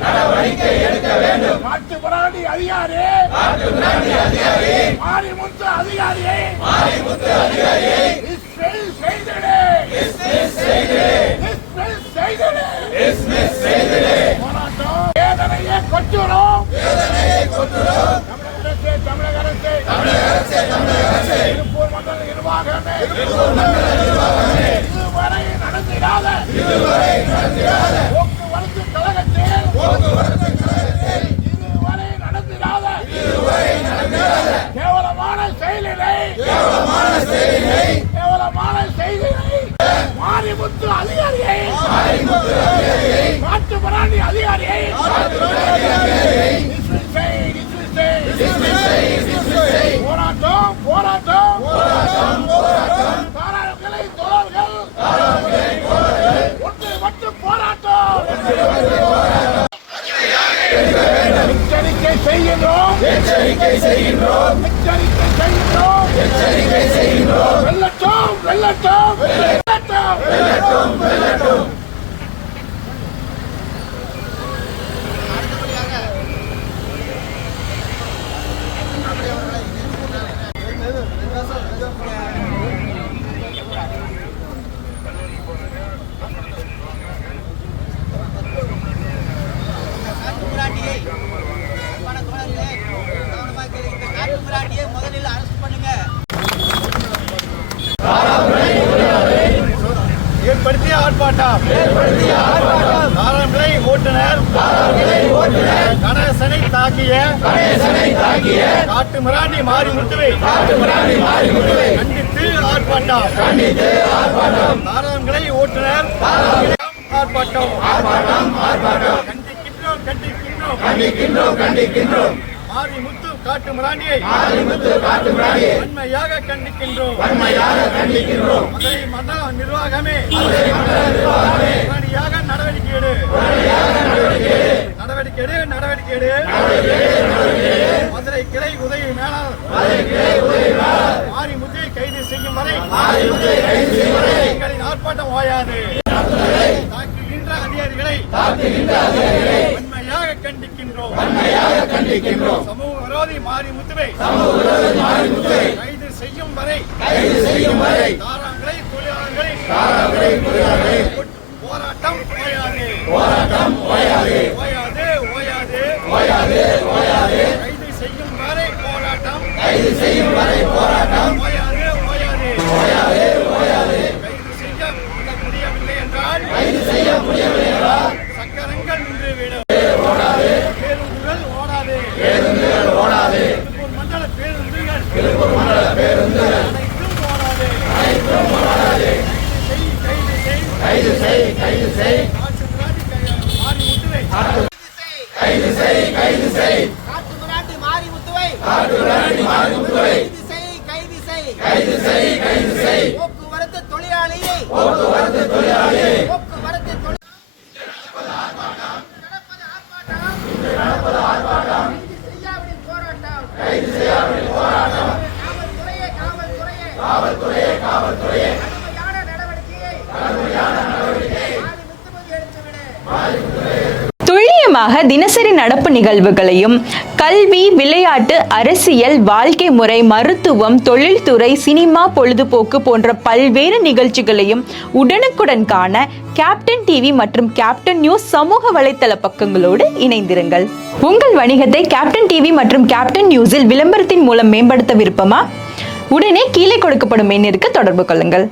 நடவடிக்கை எடுக்க வேண்டும். காட்டுமிராண்டி அதிகாரி மாரிமுத்து அதிகாரியை டிஸ்மிஸ் செய்திடு. போராட்டம் வேதனையை கொட்டுறோம். தமிழக அரசு திருப்பூர் மண்டல நிர்வாகமே இதுவரை நடந்திடாத போக்குவரத்து கழகத்தில் இதுவரை நடந்திடாத கேவலமான செயலினை மாரிமுத்து அதிகாரியை காட்டுமிராண்டி அதிகாரியை போராட்டம் தாராளர்களை தோழர்கள் ஒன்று மட்டும் போராட்டம். எச்சரிக்கை செய்கின்றோம். வெல்லட்டும். முதலில் அரசு பண்ணுங்க. ஏற்படுத்திய ஆர்ப்பாட்டம் தாராவிளை ஓட்டுநர் கணேசனை தாக்கிய காட்டுமிராண்டி மாரிமுத்துவை கண்டித்து ஆர்ப்பாட்டம். தாராவிளை ஓட்டுநர் ஆர்ப்பாட்டம். கண்டிக்கின்றோம். மாரிமுத்து காட்டுமிராண்டியை வன்மையாக கண்டிக்கின்றோம். மதுரை மண்டல நிர்வாகமே உடனடியாக நடவடிக்கை எடு. மதுரை கிளை உதவி மேலாளர் மாரிமுத்துவை கைது செய்யும் வரை எங்களின் ஆர்ப்பாட்டம் ஓயாது. தாக்குகின்ற அதிகாரிகளை வன்மையாக கண்டிக்கின்றோம். சமூக விரோதி மாரிமுத்துவை கைது செய்யும் வரை தாராவிளை தொழிலாளர்களின் போராட்டம் ஓயாது. கைது செய்யும் வரை போராட்டம் ஓயாது. கைது செய்ய முடியவில்லை என்றால் சக்கரங்கள் நின்றுவிடும். பேருந்துகள் ஓடாது. திருப்பூர் மண்டல பேருந்துகள் அனைத்தும் ஓடாது. கைது செய். காட்டுமிராண்டி மாரிமுத்துவை கைது செய். போக்குவரத்து தொழிலாளியை நடப்பது ஆர்ப்பாட்டம். கைது செய்யாவிடில் போராட்டம். காவல்துறையே கடுமையான நடவடிக்கையை துல்லியமாக தினசரி நடப்பு நிகழ்வுகளையும் கல்வி, விளையாட்டு, அரசியல், வாழ்க்கை முறை, மருத்துவம், தொழில்துறை, சினிமா, பொழுதுபோக்கு போன்ற பல்வேறு நிகழ்ச்சிகளையும் உடனுக்குடன் காண கேப்டன் டிவி மற்றும் கேப்டன் நியூஸ் சமூக வலைத்தள பக்கங்களோடு இணைந்திருங்கள். உங்கள் வணிகத்தை கேப்டன் டிவி மற்றும் கேப்டன் நியூஸில் விளம்பரத்தின் மூலம் மேம்படுத்த விருப்பமா? உடனே கீழே கொடுக்கப்படும் எண்ணிற்கு தொடர்பு கொள்ளுங்கள்.